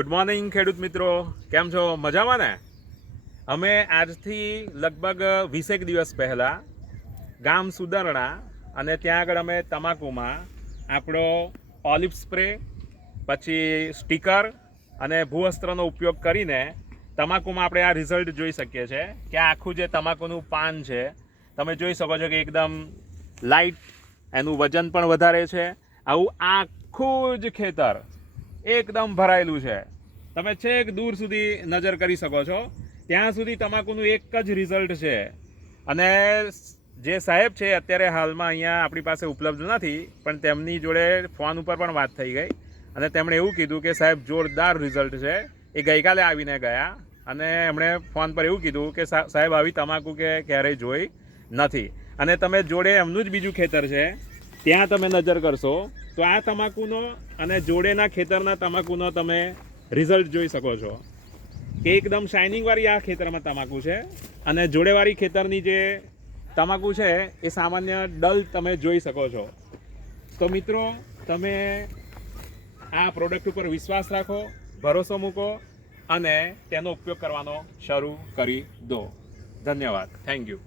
Good morning ખેડૂત મિત્રો, કેમ છો? મજામાં ને? અમે આજથી લગભગ 20 દિવસ પહેલાં ગામ સુદરણા અને ત્યાં આગળ અમે તમાકુમાં આપણો ઓલિવ સ્પ્રે, પછી સ્ટીકર અને ભૂવસ્ત્રનો ઉપયોગ કરીને તમાકુમાં આપણે આ રિઝલ્ટ જોઈ શકીએ છીએ કે આખું જે તમાકુનું પાન છે તમે જોઈ શકો છો કે એકદમ લાઇટ, એનું વજન પણ વધારે છે. આવું આખું જ ખેતર એકદમ ભરાયેલું છે. તમે છેક દૂર સુધી નજર કરી શકો છો, ત્યાં સુધી તમાકુનું એક જ રિઝલ્ટ છે. અને જે સાહેબ છે અત્યારે હાલમાં અહીંયા આપણી પાસે ઉપલબ્ધ નથી, પણ તેમની જોડે ફોન ઉપર પણ વાત થઈ ગઈ અને તેમણે એવું કીધું કે સાહેબ જોરદાર રિઝલ્ટ છે. એ ગઈકાલે આવીને ગયા અને એમણે ફોન પર એવું કીધું કે સાહેબ આવી તમાકુ કે ક્યારેય જોઈ નથી. અને તમે જોડે એમનું જ બીજું ખેતર છે, ત્યાં તમે નજર કરશો તો આ તમાકુનો અને જોડેના ખેતરના તમાકુનો તમે રિઝલ્ટ જોઈ શકો છો કે એકદમ શાઇનિંગવાળી આ ખેતરમાં તમાકુ છે અને જોડેવાળી ખેતરની જે તમાકુ છે એ સામાન્ય ડલ તમે જોઈ શકો છો. તો મિત્રો, તમે આ પ્રોડક્ટ ઉપર વિશ્વાસ રાખો, ભરોસો મૂકો અને તેનો ઉપયોગ કરવાનો શરૂ કરી દો. ધન્યવાદ. Thank you.